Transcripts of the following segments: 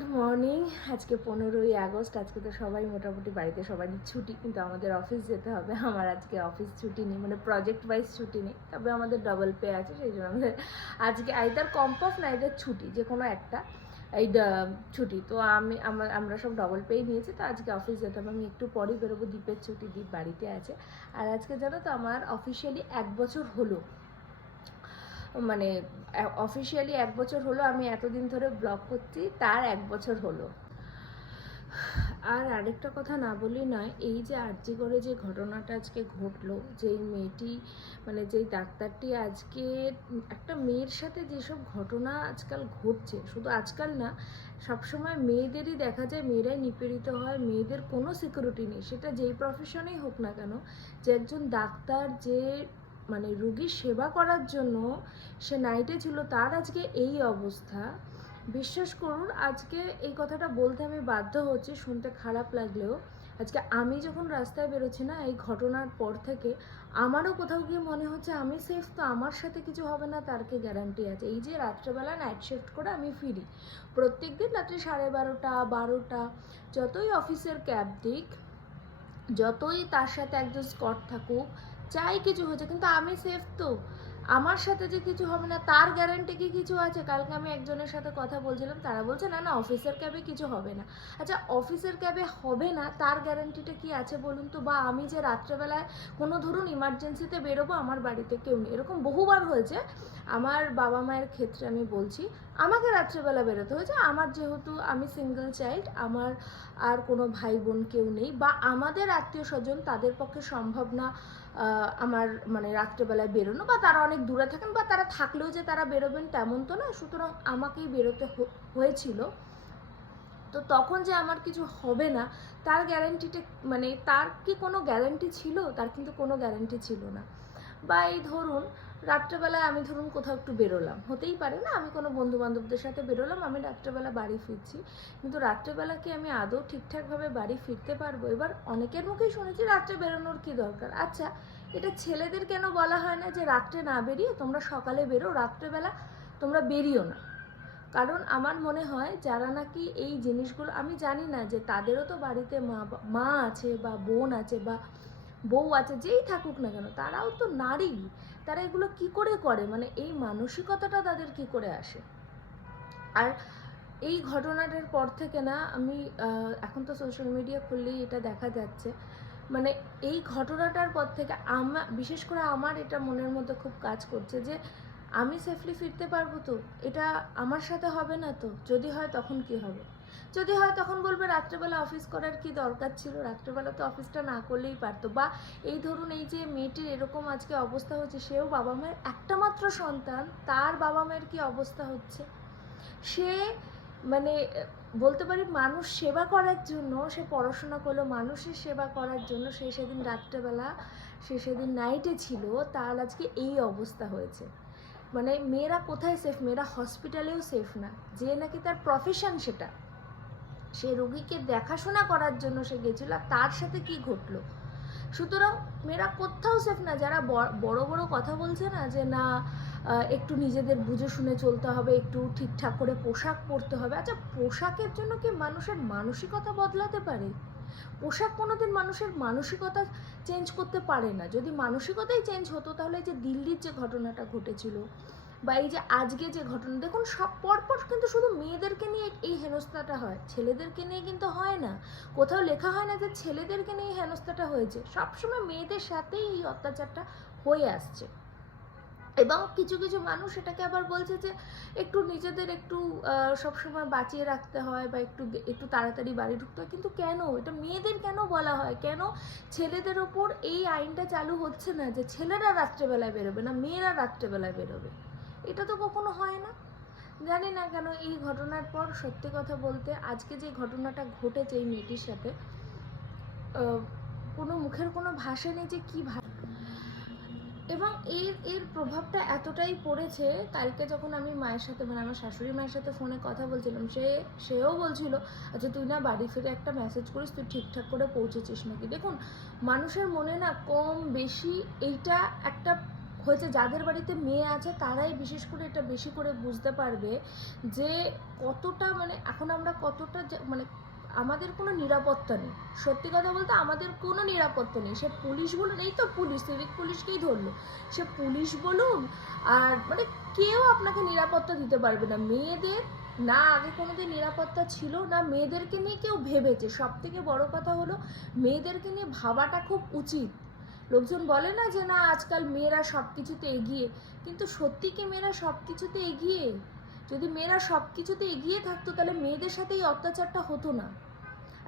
Good morning. আজকে 15ই August. আজকে তো সবাই মোটামুটি বাড়িতে সবারই ছুটি, কিন্তু আমাদের অফিস যেতে হবে। আমার আজকে অফিস ছুটি নেই, মানে প্রজেক্ট ওয়াইজ ছুটি নেই, তবে আমাদের ডবল পে আছে, সেই জন্য আমাদের আজকে আইদার কম্প অফ না আইদার ছুটি, যে কোনো একটা এই ছুটি। তো আমরা সব ডবল পেই নিয়েছি, তো আজকে অফিস যেতে হবে। আমি একটু পরেই বেরোবো, দ্বীপের ছুটি, দ্বীপ বাড়িতে আছে। আর আজকে জানো তো আমার অফিসিয়ালি 1 বছর হলো, মানে অফিসিয়ালি 1 বছর হলো। আমি এতদিন ধরে ব্লগ করছি, তার 1 বছর হলো। আর আরেকটা কথা না বলি নয়, এই যে আরজি করে যে ঘটনাটা আজকে ঘটলো, যেই মেয়েটি, মানে যেই ডাক্তারটি আজকে একটা মেয়ের সাথে যেসব ঘটনা আজকাল ঘটছে, শুধু আজকাল না, সবসময় মেয়েদেরই দেখা যায়, মেয়েরাই নিপীড়িত হয়, মেয়েদের কোনো সিকিউরিটি নেই, সেটা যেই প্রফেশনেই হোক না কেন। যে একজন ডাক্তার, যে মানে রুগীর সেবা করার জন্য সে নাইটে ছিল, তার আজকে এই অবস্থা। বিশ্বাস করুন, আজকে এই কথাটা বলতে আমি বাধ্য হচ্ছি, শুনতে খারাপ লাগলেও। আজকে আমি যখন রাস্তায় বেরোচ্ছি না, এই ঘটনার পর থেকে আমারও কোথাও গিয়ে মনে হচ্ছে আমি সেফ তো, আমার সাথে কিছু হবে না তার কি গ্যারান্টি আছে। এই যে রাত্রেবেলা নাইট শিফট করে আমি ফিরি, প্রত্যেক দিন রাত্রে 12:30 12টা, যতই অফিসের ক্যাব দিক, যতই তার সাথে একজন স্কট থাকুক, চাই কিছু হয়েছে, কিন্তু আমি সেফ তো। আমার সাথে যে কিছু হবে না তার গ্যারান্টি কি কিছু আছে? কালকে আমি একজনের সাথে কথা বলছিলাম, তারা বলছে না না অফিসের ক্যাবে কিছু হবে না। আচ্ছা, অফিসের ক্যাবে হবে না তার গ্যারান্টিটা কি আছে বলুন তো? বা আমি যে রাত্রেবেলায় কোনো ধরুন ইমার্জেন্সিতে বেরোবো, আমার বাড়িতে কেউ নেই, এরকম বহুবার হয়েছে। আমার বাবা মায়ের ক্ষেত্রে আমি বলছি, আমাকে রাত্রেবেলা বেরোতে হয়েছে। আমার যেহেতু আমি সিঙ্গেল চাইল্ড, আমার আর কোনো ভাই বোন কেউ নেই, বা আমাদের আত্মীয় স্বজন, তাদের পক্ষে সম্ভব না আমার মানে রাত্রেবেলায় বেরোনো, বা তারা অনেক দূরে থাকেন, বা তারা থাকলেও যে তারা বেরোবেন তেমন তো না, সুতরাং আমাকেই বেরোতে হয়েছিল। তো তখন যে আমার কিছু হবে না তার গ্যারান্টিটা, মানে তার কি কোনো গ্যারান্টি ছিল? তার কিন্তু কোনো গ্যারান্টি ছিল না। বা এই ধরুন রাত্রেবেলায় আমি ধরুন কোথাও একটু বেরোলাম, হতেই পারে না, আমি কোনো বন্ধু বান্ধবদের সাথে বেরোলাম, আমি রাত্রেবেলা বাড়ি ফিরছি, কিন্তু রাত্রেবেলা কি আমি আদৌ ঠিকঠাকভাবে বাড়ি ফিরতে পারবো? এবার অনেকের মুখেই শুনেছি রাত্রে বেরোনোর কি দরকার। আচ্ছা, এটা ছেলেদের কেন বলা হয় না যে রাত্রে না বেরিয়ে তোমরা সকালে বেরো, রাত্রেবেলা তোমরা বেরিও না? কারণ আমার মনে হয় যারা নাকি এই জিনিসগুলো, আমি জানি না যে তাদেরও তো বাড়িতে মা আছে, বা বোন আছে, বা বউ আছে, যেই থাকুক না কেন, তারাও তো নারী। তারা এগুলো কি করে করে, মানে এই মানসিকতাটা তাদের কি করে আসে? আর এই ঘটনাটার পর থেকে না আমি, এখন তো সোশ্যাল মিডিয়া খুললেই এটা দেখা যাচ্ছে, মানে এই ঘটনাটার পর থেকে বিশেষ করে আমার এটা মনের মধ্যে খুব কাজ করছে যে আমি সেফলি ফিরতে পারবো তো? এটা আমার সাথে হবে না তো? যদি হয় তখন কি হবে? যদি হয় তখন বলবে রাত্রেবেলা অফিস করার কি দরকার ছিল, রাত্রেবেলা তো অফিসটা না করলেই পারতো। বা এই ধরুন এই যে মেয়েটির এরকম আজকে অবস্থা হচ্ছে, সেও বাবা মায়ের একটা মাত্র সন্তান, তার বাবা মায়ের কি অবস্থা হচ্ছে। সে মানে বলতে পারি মানুষ সেবা করার জন্য সে পড়াশোনা করলো, মানুষের সেবা করার জন্য সে সেদিন রাত্রেবেলা, সে সেদিন নাইটে ছিল, তার আজকে এই অবস্থা হয়েছে। মানে মেয়েরা কোথায় সেফ? মেয়েরা হসপিটালেও সেফ না, যে নাকি তার প্রফেশন সেটা, সে রোগীকে দেখাশোনা করার জন্য সে গেছিল, আর তার সাথে কি ঘটলো। সুতরাং মেয়েরা কোথাও সেফ না। যারা বড় বড় কথা বলছে না, যে না একটু নিজেদের বুঝে শুনে চলতে হবে, একটু ঠিকঠাক করে পোশাক পরতে হবে। আচ্ছা, পোশাকের জন্য কি মানুষের মানসিকতা বদলাতে পারে? পোশাক কোনোদিন মানুষের মানসিকতা চেঞ্জ করতে পারে না। যদি মানসিকতাই চেঞ্জ হতো, তাহলে যে দিল্লির যে ঘটনাটা ঘটেছিল, বা এই যে আজকে যে ঘটনা, দেখুন সব পরপর কিন্তু শুধু মেয়েদেরকে নিয়ে এই হেনস্থাটা হয়, ছেলেদেরকে নিয়ে কিন্তু হয় না। কোথাও লেখা হয় না যে ছেলেদেরকে নিয়ে হেনস্থাটা হয়েছে, সবসময় মেয়েদের সাথেই এই অত্যাচারটা হয়ে আসছে। এবং কিছু কিছু মানুষ এটাকে আবার বলছে যে একটু নিজেদের একটু সবসময় বাঁচিয়ে রাখতে হয়, বা একটু একটু তাড়াতাড়ি বাড়ি ঢুকতে হয়। কিন্তু কেন এটা মেয়েদের কেন বলা হয়? কেন ছেলেদের ওপর এই আইনটা চালু হচ্ছে না যে ছেলেরা রাত্রেবেলায় বেরোবে না, মেয়েরা রাত্রেবেলায় বেরোবে? এটা তো কখনো হয় না। জানি না কেন এই ঘটনার পর, সত্যি কথা বলতে আজকে যে ঘটনাটা ঘটেছে এই মেয়েটির সাথে, কোনো মুখের কোনো ভাষা নেই যে কী এবং এর এর প্রভাবটা এতটাই পড়েছে। কালকে যখন আমি মায়ের সাথে, মানে আমার শাশুড়ি মায়ের সাথে ফোনে কথা বলছিলাম, সেও বলছিল, আচ্ছা তুই না বাড়ি ফিরে একটা মেসেজ করিস, তুই ঠিকঠাক করে পৌঁছেছিস নাকি। দেখুন, মানুষের মনে না কম বেশি এইটা একটা হয়েছে যাদের বাড়িতে মেয়ে আছে তারাই বিশেষ করে এটা বেশি করে বুঝতে পারবে যে কতটা মানে এখন আমরা কতটা মানে আমাদের কোনো নিরাপত্তা নেই। সত্যি কথা বলতে আমাদের কোনো নিরাপত্তা নেই। সে পুলিশ বলুন, এই তো পুলিশ, সিভিক পুলিশকেই ধরলো, সে পুলিশ বলুন আর মানে কেউ আপনাকে নিরাপত্তা দিতে পারবে না। মেয়েদের না আগে কোনোদিন নিরাপত্তা ছিল না, মেয়েদেরকে নিয়ে কেউ ভেবেছে। সব থেকে বড় কথা হলো মেয়েদেরকে নিয়ে ভাবাটা খুব উচিত। লোকজন বলে না যে না আজকাল মেয়েরা সব কিছুতে এগিয়ে, কিন্তু সত্যি কি মেয়েরা সব কিছুতে এগিয়ে? যদি মেয়েরা সব কিছুতে এগিয়ে থাকতো তাহলে মেয়েদের সাথে এই অত্যাচারটা হতো না।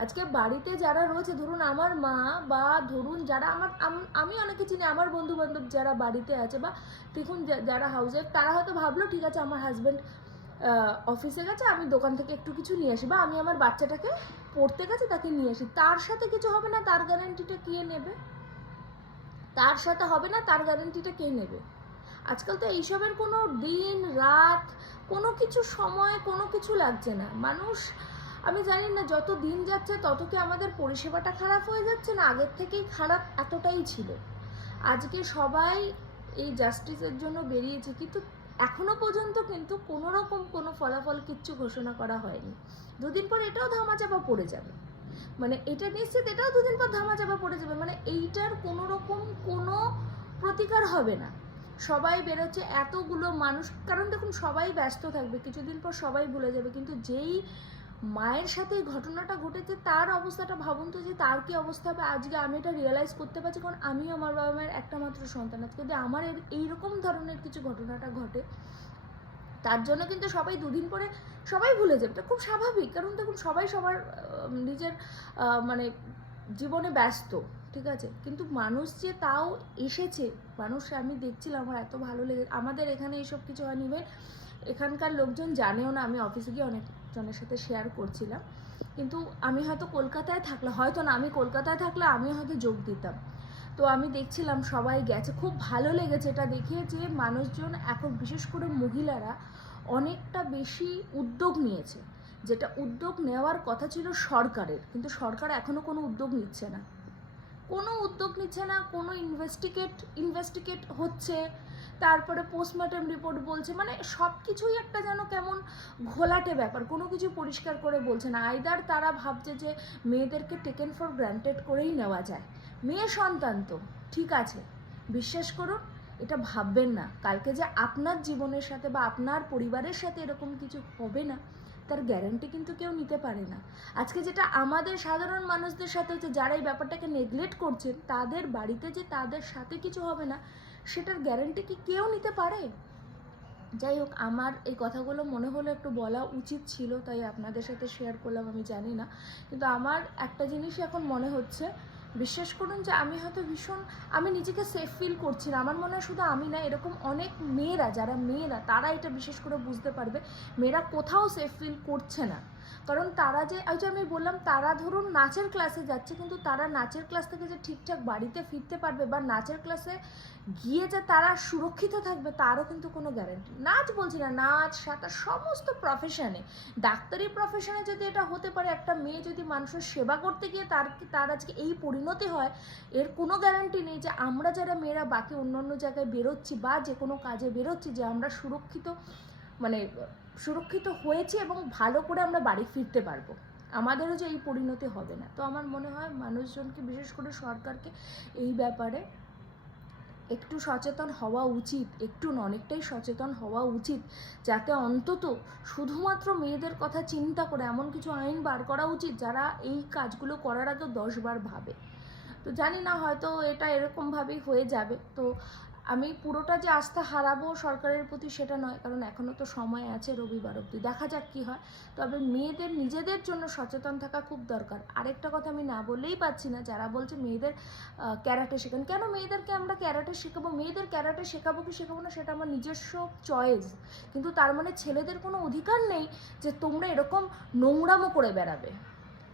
আজকে বাড়িতে যারা রয়েছে, ধরুন আমার মা বা ধরুন যারা আমি অনেকে চিনি, আমার বন্ধু বান্ধব যারা বাড়িতে আছে বা দেখুন যারা হাউস ওয়াইফ, তারা হয়তো ভাবলো ঠিক আছে আমার হাজব্যান্ড অফিসে গেছে, আমি দোকান থেকে একটু কিছু নিয়ে আসি, বা আমি আমার বাচ্চাটাকে পড়তে গেছে তাকে নিয়ে আসি, তার সাথে কিছু হবে না তার গ্যারান্টিটা কে নেবে? তার সাথে হবে না তার গ্যারান্টিটা কে নেবে? আজকাল তো এইসবের কোনো দিন রাত কোনো কিছু সময় কোনো কিছু লাগছে না। মানুষ, আমি জানি না যত দিন যাচ্ছে তত কি আমাদের পরিষেবাটা খারাপ হয়ে যাচ্ছে না আগের থেকেই খারাপ এতটাই ছিল। আজকে সবাই এই জাস্টিসের জন্য বেরিয়েছে, কিন্তু এখনো পর্যন্ত কিন্তু কোনো রকম কোনো ফলাফল কিচ্ছু ঘোষণা করা হয়নি। দুদিন পর এটাও ধামাচাপা পড়ে যাবে, মানে এটা নিশ্চিত এটাও দুদিন পর ধামাচাপা পড়ে যাবে, মানে এইটার কোনো রকম কোনো প্রতিকার হবে না। সবাই বেরোচ্ছে এতগুলো মানুষ, কারণ দেখুন সবাই ব্যস্ত থাকবে, কিছুদিন পর সবাই ভুলে যাবে, কিন্তু যেই মায়ের সাথে এই ঘটনাটা ঘটেছে তার অবস্থাটা ভাবুন তো, যে তার কি অবস্থা হবে। আজকে আমি এটা রিয়েলাইজ করতে পারছি কারণ আমিও আমার বাবা মায়ের একটা মাত্র সন্তান। আজকে যদি আমার এইরকম ধরনের কিছু ঘটনাটা ঘটে, তার জন্য কিন্তু সবাই দুদিন পরে সবাই ভুলে যাবে, এটা খুব স্বাভাবিক। কারণ দেখুন সবাই সবার নিজের মানে জীবনে ব্যস্ত, ঠিক আছে, কিন্তু মানুষ যে তাও এসেছে, মানুষ আমি দেখছিলাম, আমার এত ভালো লেগে। আমাদের এখানে এইসব কিছু হয়নি, এখানকার লোকজন জানেও না। আমি অফিসে গিয়ে অনেকজনের সাথে শেয়ার করছিলাম, কিন্তু আমি হয়তো কলকাতায় থাকলে, হয়তো না, আমি কলকাতায় থাকলে আমিও হয়তো যোগ দিতাম। তো আমি দেখছিলাম সবাই গেছে, খুব ভালো লেগেছে এটা দেখে যে মানুষজন এখন বিশেষ করে মহিলারা অনেকটা বেশি উদ্যোগ নিয়েছে, যেটা উদ্যোগ নেওয়ার কথা ছিল সরকারের, কিন্তু সরকার এখনও কোনো উদ্যোগ নিচ্ছে না, কোনো উদ্যোগ নিচ্ছে না। কোনো ইনভেস্টিগেট হচ্ছে, তারপরে পোস্টমর্টম রিপোর্ট বলছে, মানে সব কিছুই একটা যেন কেমন ঘোলাটে ব্যাপার, কোনো কিছু পরিষ্কার করে বলছে না। আইদার তারা ভাবছে যে মেয়েদেরকে টেকেন ফর গ্রান্টেড করেই নেওয়া যায়, মেয়ে সন্তান তো ঠিক আছে, বিশ্বাস করুন এটা ভাববেন না কালকে যে আপনার জীবনের সাথে বা আপনার পরিবারের সাথে এরকম কিছু হবে না, তার গ্যারান্টি কিন্তু কেউ নিতে পারে না। আজকে যেটা আমাদের সাধারণ মানুষদের সাথে হচ্ছে, যারা এই ব্যাপারটাকে নেগলেক্ট করছেন, তাদের বাড়িতে যে তাদের সাথে কিছু হবে না সেটার গ্যারান্টি কি কেউ নিতে পারে? যাই হোক, আমার এই কথাগুলো মনে হলো একটু বলা উচিত ছিল, তাই আপনাদের সাথে শেয়ার করলাম। আমি জানি না, কিন্তু আমার একটা জিনিস এখন মনে হচ্ছে, বিশ্বাস করুন যে আমি হয়তো ভীষণ, আমি নিজেকে সেফ ফিল করছি না। আমার মনে হয় শুধু আমি না, এরকম অনেক মেয়েরা, যারা মেয়েরা তারা এটা বিশেষ করে বুঝতে পারবে, মেয়েরা কোথাও সেফ ফিল করছে না। কারণ তারা যে আমি বললাম, তারা ধরুন নাচের ক্লাসে যাচ্ছে, কিন্তু তারা নাচের ক্লাস থেকে যে ঠিকঠাক বাড়িতে ফিরতে পারবে বা নাচের ক্লাসে গিয়ে যে তারা সুরক্ষিত থাকবে তারও কিন্তু কোনো গ্যারান্টি। নাচ বলছি না, নাচ সাঁতার সমস্ত প্রফেশনে, ডাক্তারি প্রফেশনে যদি এটা হতে পারে, একটা মেয়ে যদি মানুষের সেবা করতে গিয়ে তার আজকে এই পরিণতি হয়, এর কোনো গ্যারান্টি নেই যে আমরা যারা মেয়েরা বাকি অন্য জায়গায় বেরোচ্ছি বা যে কোনো কাজে বেরোচ্ছি, যে আমরা সুরক্ষিত হয়েছি এবং ভালো করে আমরা বাড়ি ফিরতে পারবো, আমাদেরও যে এই পরিণতি হবে না। তো আমার মনে হয় মানুষজনকে, বিশেষ করে সরকারকে এই ব্যাপারে একটু সচেতন হওয়া উচিত, একটু অনেকটাই সচেতন হওয়া উচিত, যাতে অন্তত শুধুমাত্র মেয়েদের কথা চিন্তা করে এমন কিছু আইন বার করা উচিত যারা এই কাজগুলো করার আগে 10 বার ভাবে। তো জানি না, হয়তো এটা এরকমভাবেই হয়ে যাবে। তো আমি পুরোটা যে আস্থা হারাবো সরকারের প্রতি সেটা নয়, কারণ এখনও তো সময় আছে রবিবার অবধি, দেখা যাক কী হয়। তবে মেয়েদের নিজেদের জন্য সচেতন থাকা খুব দরকার। আরেকটা কথা আমি না বললেই পাচ্ছি না, যারা বলছে মেয়েদের ক্যারাটে শেখান, কেন মেয়েদেরকে আমরা ক্যারাটে শেখাবো? মেয়েদের ক্যারাটে শেখাবো কি শেখাবো না সেটা আমার নিজস্ব চয়েস, কিন্তু তার মানে ছেলেদের কোনো অধিকার নেই যে তোমরা এরকম নোংরামো করে বেড়াবে।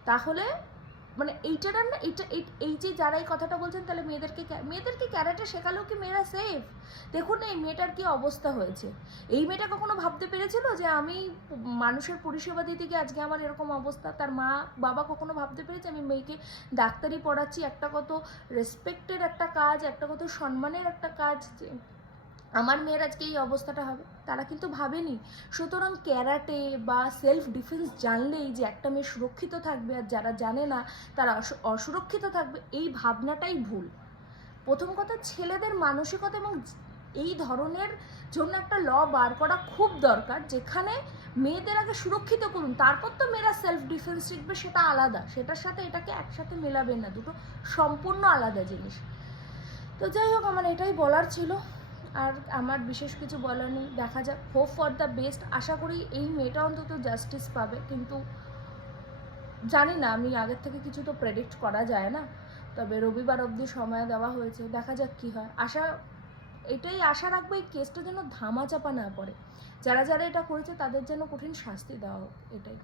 তাহলে মানে এইটা না, এই যে যারা এই কথাটা বলছেন, তাহলে মেয়েদেরকে ক্যারাটে শেখালেও কি মেয়েরা সেফ? দেখুন না এই মেয়েটার কি অবস্থা হয়েছে। এই মেয়েটা কখনো ভাবতে পেরেছিল যে আমি মানুষের পরিষেবা দিতে গিয়ে আজকে আমার এরকম অবস্থা? তার মা বাবা কখনো ভাবতে পেরেছে আমি মেয়েকে ডাক্তারি পড়াচ্ছি? একটা কত রেসপেক্টের একটা কাজ, একটা কত সম্মানের একটা কাজ, যে আমার মেয়ের আজকে এই অবস্থাটা হবে, তারা কিন্তু ভাবেনি। সুতরাং ক্যারাটে বা সেলফ ডিফেন্স জানলেই যে একটা মেয়ে সুরক্ষিত থাকবে, আর যারা জানে না তারা অসুরক্ষিত থাকবে, এই ভাবনাটাই ভুল। প্রথম কথা, ছেলেদের মানসিকতা এবং এই ধরনের জন্য একটা ল বার করা খুব দরকার, যেখানে মেয়েদের আগে সুরক্ষিত করুন, তারপর তো মেয়েরা সেলফ ডিফেন্স শিখবে, সেটা আলাদা, সেটার সাথে এটাকে একসাথে মেলাবে না, দুটো সম্পূর্ণ আলাদা জিনিস। তো যাই হোক, আমার এটাই বলার ছিল, আর আমার বিশেষ কিছু বলার নেই। দেখা যাক, হোপ ফর দ্য বেস্ট। আশা করি এই মেয়েটা অন্তত জাস্টিস পাবে, কিন্তু জানি না, আমি আগের থেকে কিছু তো প্রেডিক্ট করা যায় না। তবে রবিবার অবধি সময় দেওয়া হয়েছে, দেখা যাক কী হয়। এটাই আশা রাখবো, এই কেসটা যেন ধামাচাপা না পড়ে, যারা যারা এটা করেছে তাদের যেন কঠিন শাস্তি দেওয়া হোক, এটাই।